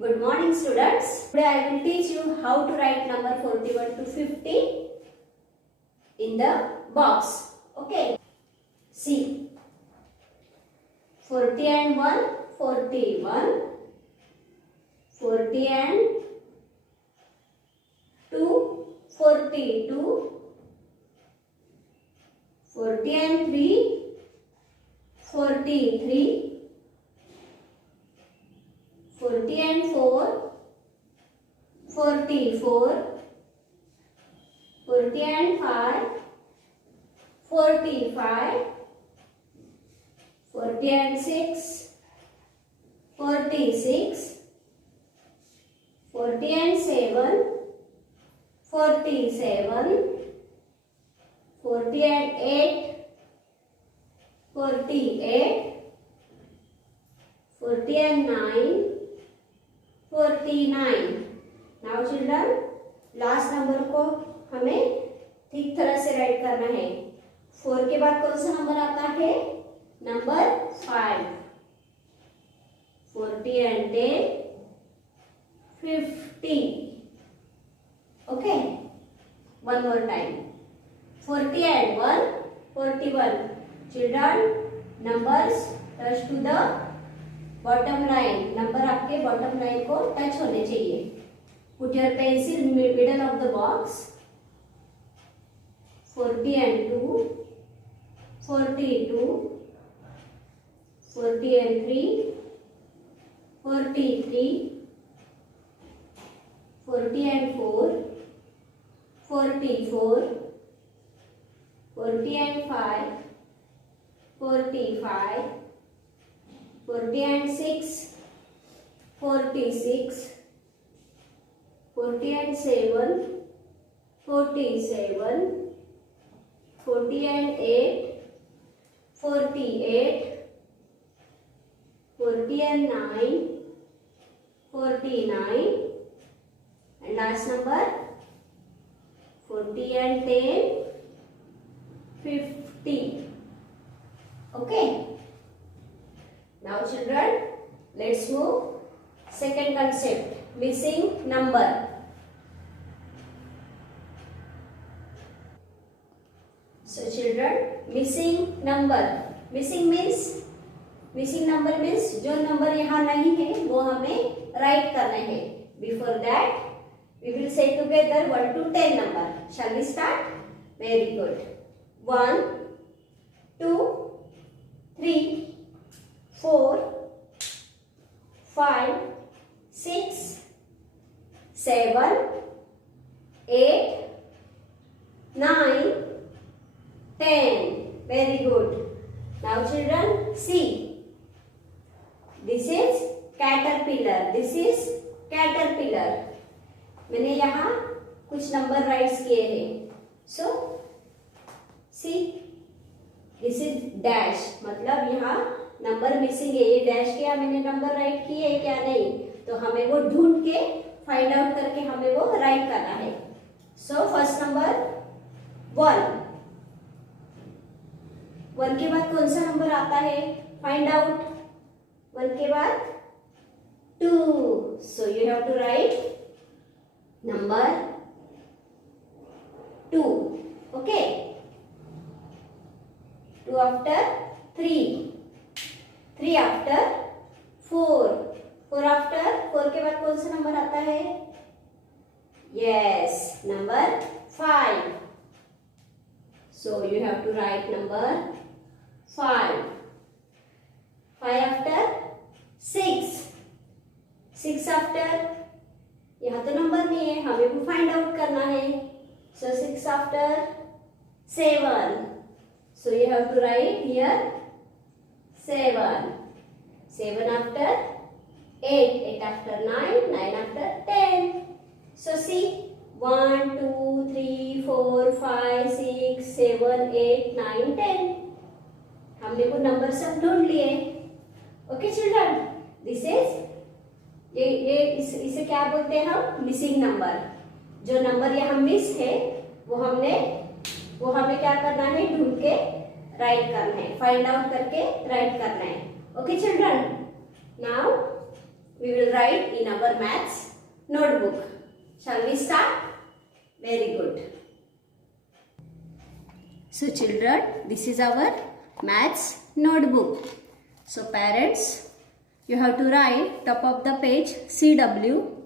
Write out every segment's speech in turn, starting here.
Good morning students. Today I will teach you how to write number 41 to 50 in the box. Okay. See. 40 and 1, 41. 40 and 2, 42. 40 and 3, 43. 40 and 4, 44. 40 and 5, 45. 40 and 6, 46. 40 and 7, 47. 40 and 8, 48. 40 and 9, 49. Now children last number को हमें ठीक तरह से right करना है। 4 के बाद कौन सा नंबर आता है? Number 5. 40 and 10, 50. Okay, one more time. 40 and 1, 41. Children numbers touch to the bottom line. Number आपके बॉटम लाइन को टच होने चाहिए. Put your pencil middle of the box. 40 and 2, 42. 40 and 3, 43. 40 and 4, 44. 40 and 5, 45. 40 and 6, 46. 40 and 7, 47. 40 and 8, 48. 40 and 9, 49. And last number 40 and 10, 50. Okay. Now children, let's move second concept, missing number. So children, missing number. Missing number means जो number यहाँ नहीं है वो हमें right करना है. Before that, we will say together 1 to 10 number. Shall we start? Very good. 1, 2, 3, 4, 5, 6, 7, 8, 9, 10. Very good. Now children, see. This is caterpillar. This is caterpillar. मैंने यहाँ कुछ नंबर राइट्स किए हैं. So, see. This is dash, मतलब यहाँ number missing है. ये dash किया मैंने, नंबर राइट किए क्या नहीं, तो हमें वो ढूंढ के फाइंड आउट करके हमें वो राइट करना है. So first number 1. 1 के बाद कौन सा नंबर आता है? Find out. 1 के बाद 2. So you have to write number 2. Okay. 2 after 3. 3 after 4. 4 after 4 के बाद कौन सा नंबर आता है? Yes, number 5. So you have to write number 5. 5 after 6. 6 after, यहाँ तो नंबर नहीं है, हमें भी फाइंड आउट करना है. So 6 after 7. So you have to write here 7. 7 after 8. 8 after 9. 9 after 10. So see, 1, 2, 3, 4, 5, 6, 7, 8, 9, 10. हमने वो नंबर सब ढूंढ लिए. ओके चिल्ड्रन, दिस इज इसे क्या बोलते हैं हम? Missing number. जो नंबर यहाँ मिस है वो हमें क्या करना है? ढूंढ के राइट करना है, फाइंड आउट करके राइट करना है. Okay children, now we will write in our maths notebook. Shall we start? Very good. So children, this is our maths notebook. So parents, you have to write top of the page CW,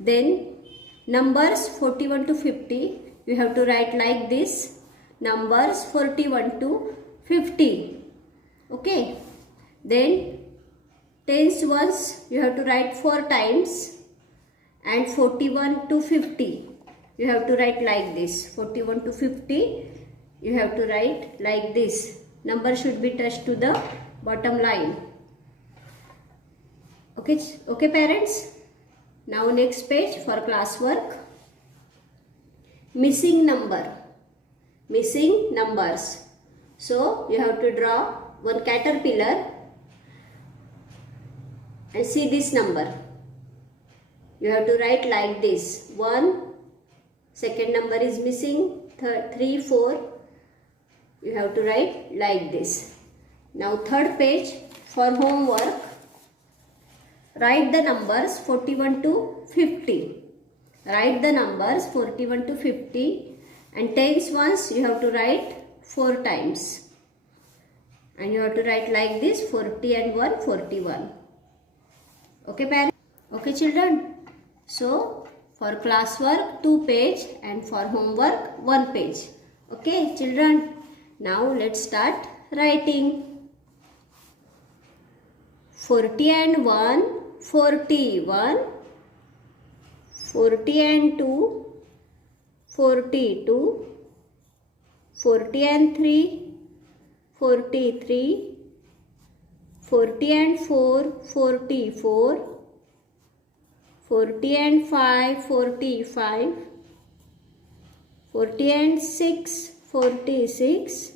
then numbers 41 to 50, you have to write like this, numbers 41 to 50, okay. Then tens ones you have to write 4 times, and 41 to 50 you have to write like this, 41 to 50 you have to write like this, number should be touched to the bottom line, okay parents. Now next page for classwork, missing numbers. So you have to draw one caterpillar and see this number. You have to write like this, 1, second number is missing, 3, 4, you have to write like this. Now third page for homework, write the numbers 41 to 50. Write the numbers 41 to 50 and tens ones you have to write 4 times. And you have to write like this, 40 and 1, 41. Okay parents? Okay children? So for classwork 2 page and for homework 1 page. Okay children? Now let's start writing. 40 and 1, 41, 40 and 2, 42, 40 and 3, 43, 40 and 4, 44, 40 and 5, 45, 40 and 6, 46,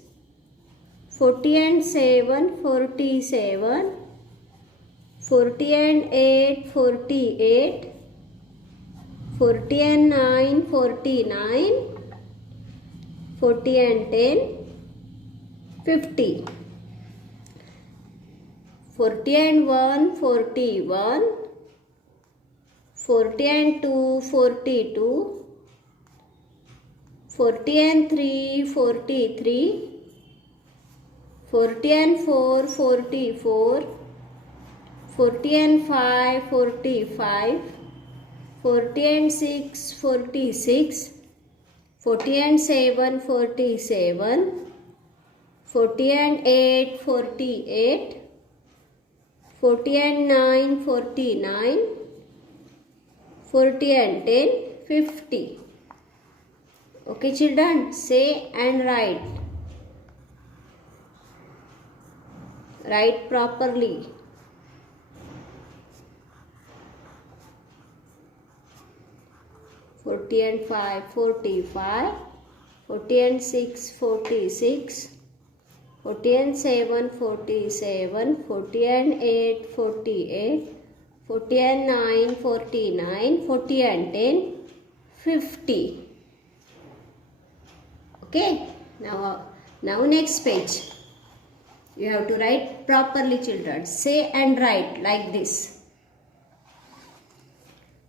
40 and 7, 47, 40 and 8, 48, 40 and 9, 49, 40 and 10, 50, 40 and 1, 41, 40 and 2, 42, 40 and 3, 43, 40 and 4, 44, 40 and 5, 45, 40 and 6, 46, 40 and 7, 47, 40 and 8, 48, 40 and 9, 49, 40 and 10, 50. Okay children, say and write. Write properly. Forty and 5, 45, 40 and 6, 46, 40 and 7, 47, 40 and 8, 48, 40 and 9, 49, 40 and 10, 50. Okay, now next page. You have to write properly children. Say and write like this.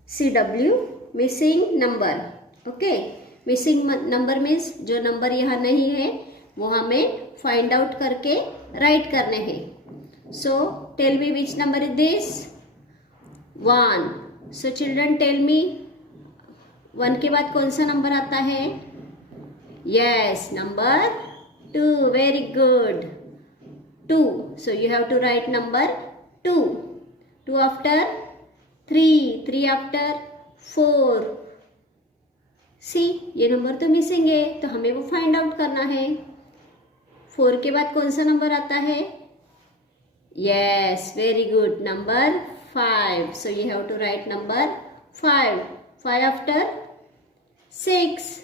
CW missing number. Okay, missing number means जो number यहाँ नहीं है वो हमें find out करके write करने हैं. So tell me which number is this? 1. So children tell me 1 के बाद कौन सा नंबर आता है? Yes, number 2. Very good. 2. So you have to write number 2. 2 after 3. 3 after 4. See, ये नंबर तो मिसिंग है तो हमें वो फाइंड आउट करना है. 4 के बाद कौन सा नंबर आता है? Yes, very good. Number 5. So you have to write number 5. 5 after 6.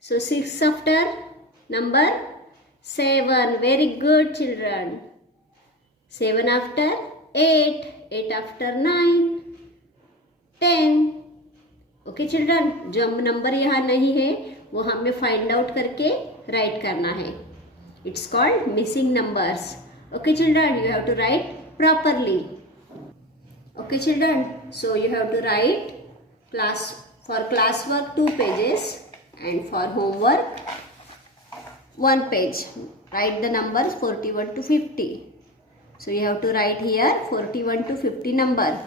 So 6 after number 7. Very good children. 7 after 8. 8 after 9. 10. Okay children, जो नंबर यहाँ नहीं है वो हमें फाइंड आउट करके राइट करना है. It's called missing numbers. Okay children, you have to write properly. Okay children, so you have to write classwork 2 pages and for homework 1 page. Write the numbers 41 to 50. So you have to write here 41 to 50 number,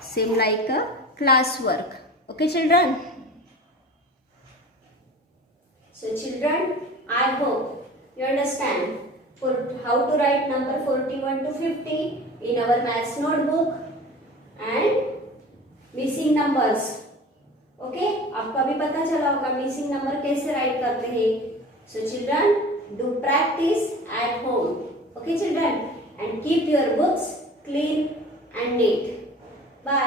same like a classwork. Okay children. So children, I hope you understand for how to write number 41 to 50 in our maths notebook and missing numbers. Okay आपको अभी पता चला होगा missing number कैसे write करते हैं. So children, do practice at home. Okay children, and keep your books clean and neat. Bye.